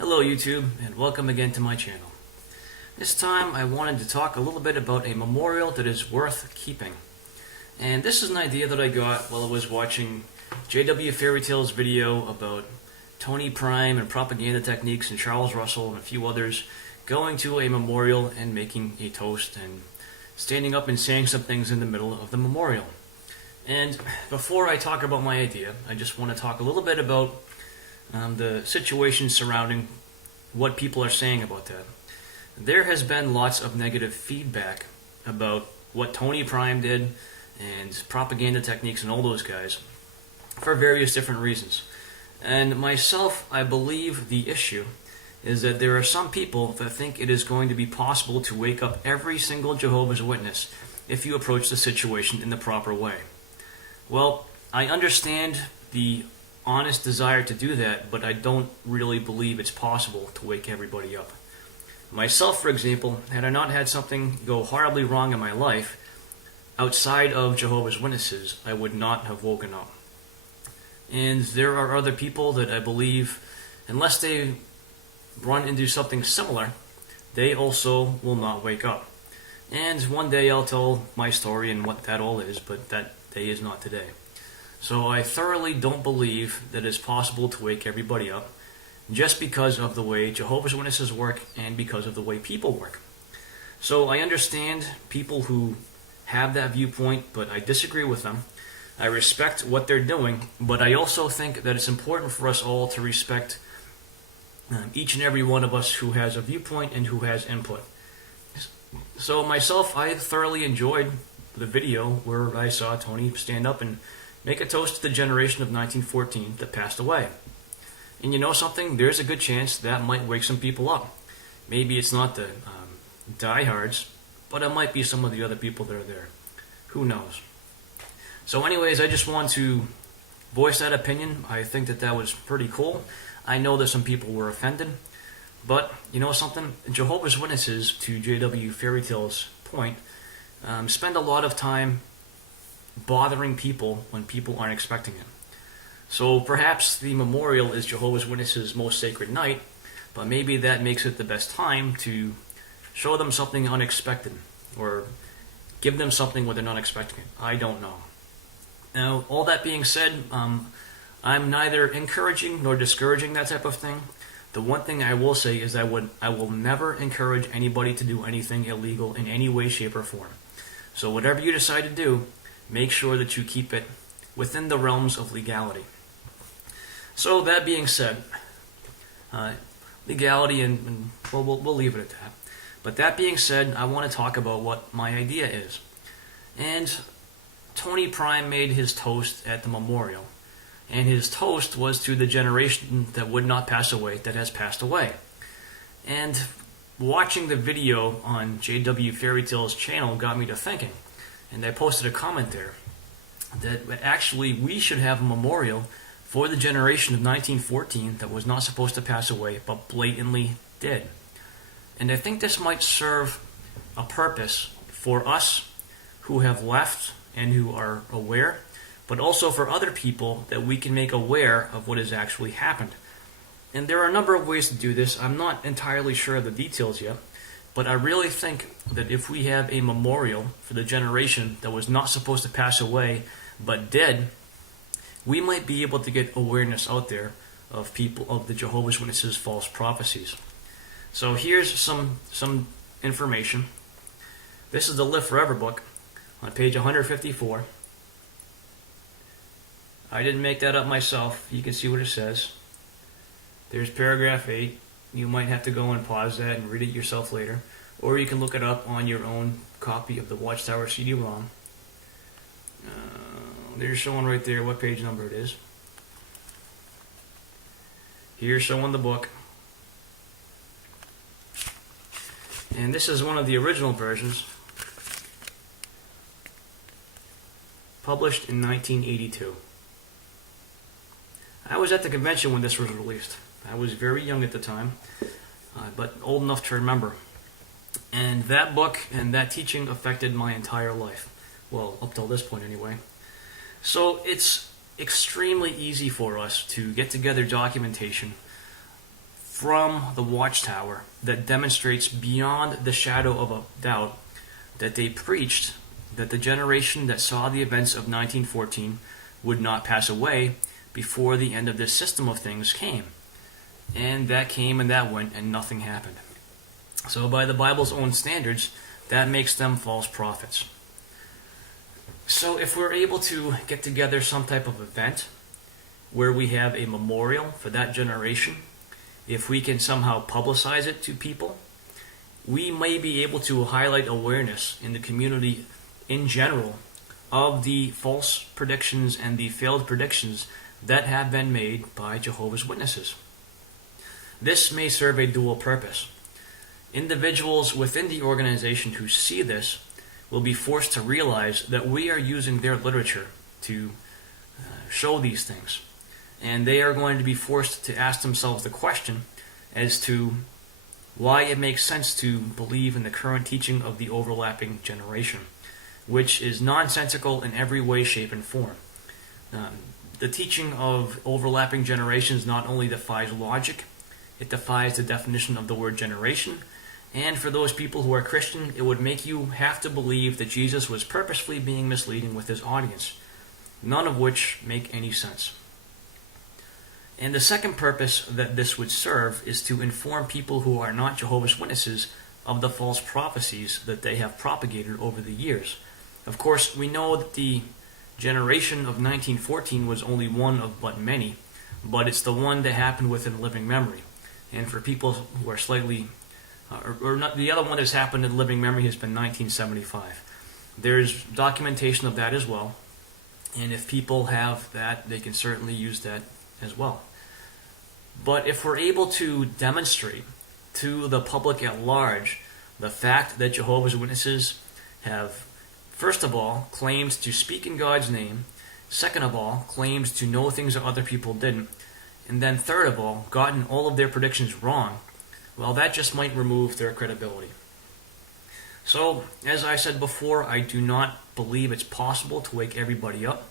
Hello YouTube, and welcome again to my channel. This time I wanted to talk a little bit about a memorial that is worth keeping. And this is an idea that I got while I was watching JW Fairy Tales video about Tony Prime and propaganda techniques and Charles Russell and a few others going to a memorial and making a toast and standing up and saying some things in the middle of the memorial. And before I talk about my idea, I just want to talk a little bit about the situation surrounding what people are saying about that. There has been lots of negative feedback about what Tony Prime did and propaganda techniques and all those guys for various different reasons. And myself, I believe the issue is that there are some people that think it is going to be possible to wake up every single Jehovah's Witness if you approach the situation in the proper way. Well, I understand the honest desire to do that, but I don't really believe it's possible to wake everybody up. Myself, for example, had I not had something go horribly wrong in my life outside of Jehovah's Witnesses, I would not have woken up. And there are other people that I believe, unless they run into something similar, they also will not wake up. And one day I'll tell my story and what that all is, but that day is not today. So I thoroughly don't believe that it's possible to wake everybody up just because of the way Jehovah's Witnesses work and because of the way people work. So I understand people who have that viewpoint, but I disagree with them. I respect what they're doing, but I also think that it's important for us all to respect each and every one of us who has a viewpoint and who has input. So myself, I thoroughly enjoyed the video where I saw Tony stand up and make a toast to the generation of 1914 that passed away. And you know something? There's a good chance that might wake some people up. Maybe it's not the diehards, but it might be some of the other people that are there. Who knows? So anyways, I just want to voice that opinion. I think that that was pretty cool. I know that some people were offended, but you know something? Jehovah's Witnesses, to JW Fairy Tales' point, spend a lot of time bothering people when people aren't expecting it. So perhaps the memorial is Jehovah's Witnesses' most sacred night, but maybe that makes it the best time to show them something unexpected or give them something when they're not expecting it. I don't know. Now, all that being said, I'm neither encouraging nor discouraging that type of thing. The one thing I will say is I will never encourage anybody to do anything illegal in any way, shape, or form. So whatever you decide to do, make sure that you keep it within the realms of legality. So that being said, legality and we'll leave it at that. But that being said, I want to talk about what my idea is. And Tony Prime made his toast at the memorial. And his toast was to the generation that would not pass away, that has passed away. And watching the video on JW Fairy Tales channel got me to thinking. And I posted a comment there that actually we should have a memorial for the generation of 1914 that was not supposed to pass away but blatantly did. And I think this might serve a purpose for us who have left and who are aware, but also for other people that we can make aware of what has actually happened. And there are a number of ways to do this. I'm not entirely sure of the details yet, but I really think that if we have a memorial for the generation that was not supposed to pass away but did, we might be able to get awareness out there of people of the Jehovah's Witnesses' false prophecies. So here's some information. This is the Live Forever book on page 154. I didn't make that up myself. You can see what it says. There's paragraph 8. You might have to go and pause that and read it yourself later. Or you can look it up on your own copy of the Watchtower CD-ROM. They're showing right there what page number it is. Here's showing the book. And this is one of the original versions, published in 1982. I was at the convention when this was released. I was very young at the time, but old enough to remember. And that book and that teaching affected my entire life. Well, up till this point anyway. So it's extremely easy for us to get together documentation from the Watchtower that demonstrates beyond the shadow of a doubt that they preached that the generation that saw the events of 1914 would not pass away before the end of this system of things came. And that came and that went, and nothing happened. So by the Bible's own standards, that makes them false prophets. So if we're able to get together some type of event where we have a memorial for that generation, if we can somehow publicize it to people, we may be able to highlight awareness in the community in general of the false predictions and the failed predictions that have been made by Jehovah's Witnesses. This may serve a dual purpose. Individuals within the organization who see this will be forced to realize that we are using their literature to show these things. And they are going to be forced to ask themselves the question as to why it makes sense to believe in the current teaching of the overlapping generation, which is nonsensical in every way, shape, and form. The teaching of overlapping generations not only defies logic, it defies the definition of the word generation, and for those people who are Christian, it would make you have to believe that Jesus was purposefully being misleading with his audience, none of which make any sense. And the second purpose that this would serve is to inform people who are not Jehovah's Witnesses of the false prophecies that they have propagated over the years. Of course, we know that the generation of 1914 was only one of but many, but it's the one that happened within living memory. And for people who are slightly, or not, the other one that's happened in living memory has been 1975. There's documentation of that as well, and if people have that, they can certainly use that as well. But if we're able to demonstrate to the public at large the fact that Jehovah's Witnesses have, first of all, claimed to speak in God's name, second of all, claimed to know things that other people didn't, and then third of all, gotten all of their predictions wrong, well, that just might remove their credibility. So, as I said before, I do not believe it's possible to wake everybody up,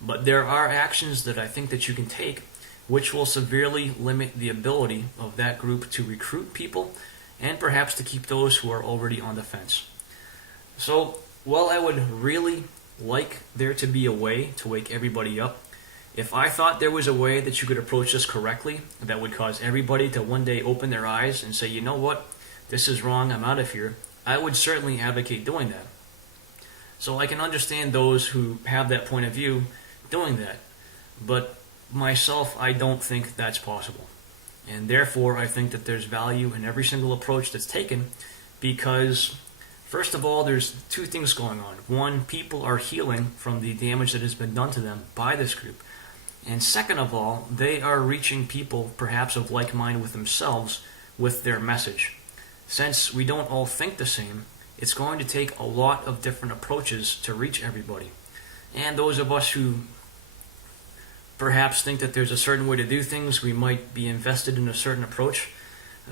but there are actions that I think that you can take which will severely limit the ability of that group to recruit people and perhaps to keep those who are already on the fence. So, while I would really like there to be a way to wake everybody up, if I thought there was a way that you could approach this correctly that would cause everybody to one day open their eyes and say, you know what, this is wrong, I'm out of here, I would certainly advocate doing that. So I can understand those who have that point of view doing that. But myself, I don't think that's possible. And therefore, I think that there's value in every single approach that's taken because, first of all, there's two things going on. One, people are healing from the damage that has been done to them by this group. And second of all, they are reaching people, perhaps of like mind with themselves, with their message. Since we don't all think the same, it's going to take a lot of different approaches to reach everybody. And those of us who perhaps think that there's a certain way to do things, we might be invested in a certain approach,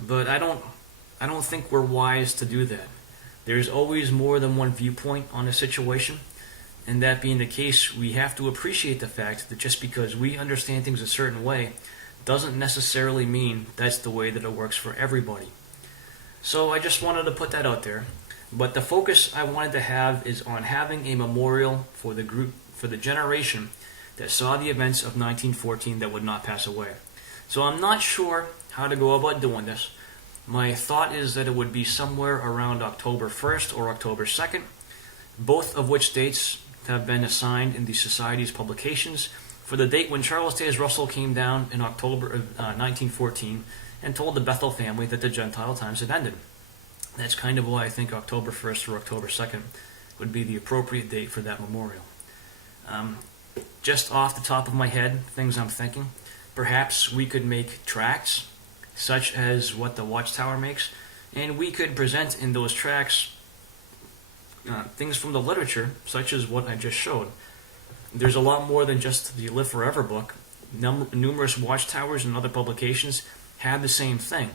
but I don't think we're wise to do that. There's always more than one viewpoint on a situation, and that being the case, we have to appreciate the fact that just because we understand things a certain way doesn't necessarily mean that's the way that it works for everybody. So I just wanted to put that out there, but the focus I wanted to have is on having a memorial for the group, for the generation that saw the events of 1914 that would not pass away. So I'm not sure how to go about doing this. My thought is that it would be somewhere around October 1st or October 2nd, both of which dates have been assigned in the Society's publications for the date when Charles Taze Russell came down in October of 1914 and told the Bethel family that the Gentile times had ended. That's kind of why I think October 1st or October 2nd would be the appropriate date for that memorial. Just off the top of my head, things I'm thinking, perhaps we could make tracts, such as what the Watchtower makes, and we could present in those tracts things from the literature, such as what I just showed. There's a lot more than just the Live Forever book. Numerous Watchtowers and other publications have the same thing,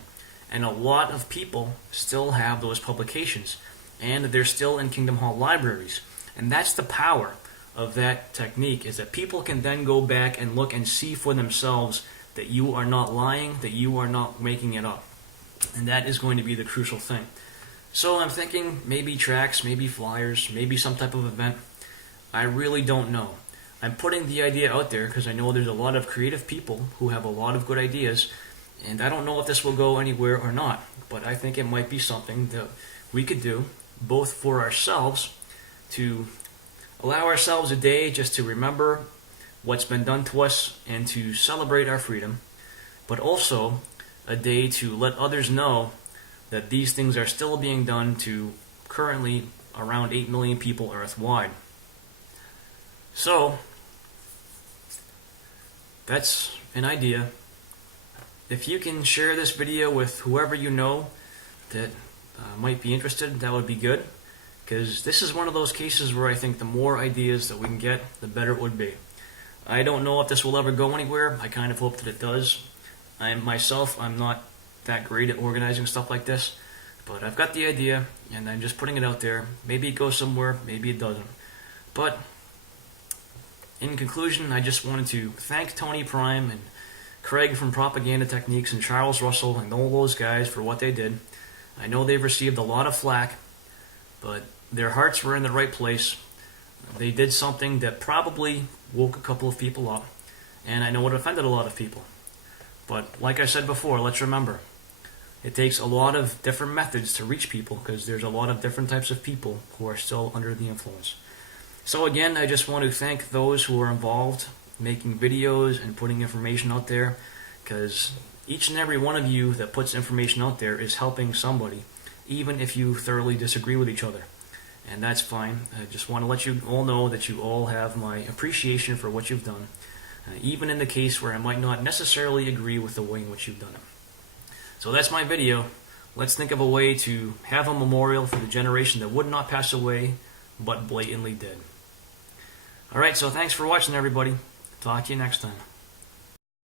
and a lot of people still have those publications, and they're still in Kingdom Hall libraries, and that's the power of that technique, is that people can then go back and look and see for themselves that you are not lying, that you are not making it up. And that is going to be the crucial thing. So I'm thinking maybe tracks, maybe flyers, maybe some type of event. I really don't know. I'm putting the idea out there because I know there's a lot of creative people who have a lot of good ideas, and I don't know if this will go anywhere or not, but I think it might be something that we could do both for ourselves, to allow ourselves a day just to remember what's been done to us and to celebrate our freedom, but also a day to let others know that these things are still being done to currently around 8 million people earthwide. So, that's an idea. If you can share this video with whoever you know that might be interested, that would be good. Because this is one of those cases where I think the more ideas that we can get, the better it would be. I don't know if this will ever go anywhere. I kind of hope that it does. I'm not that great at organizing stuff like this, but I've got the idea and I'm just putting it out there. Maybe it goes somewhere, maybe it doesn't. But in conclusion, I just wanted to thank Tony Prime and Craig from Propaganda Techniques and Charles Russell and all those guys for what they did. I know they've received a lot of flack, but their hearts were in the right place. They did something that probably woke a couple of people up, and I know it offended a lot of people. But like I said before, let's remember, it takes a lot of different methods to reach people because there's a lot of different types of people who are still under the influence. So again, I just want to thank those who are involved making videos and putting information out there, because each and every one of you that puts information out there is helping somebody, even if you thoroughly disagree with each other. And that's fine. I just want to let you all know that you all have my appreciation for what you've done, even in the case where I might not necessarily agree with the way in which you've done it. So that's my video. Let's think of a way to have a memorial for the generation that would not pass away, but blatantly did. Alright, so thanks for watching, everybody. Talk to you next time.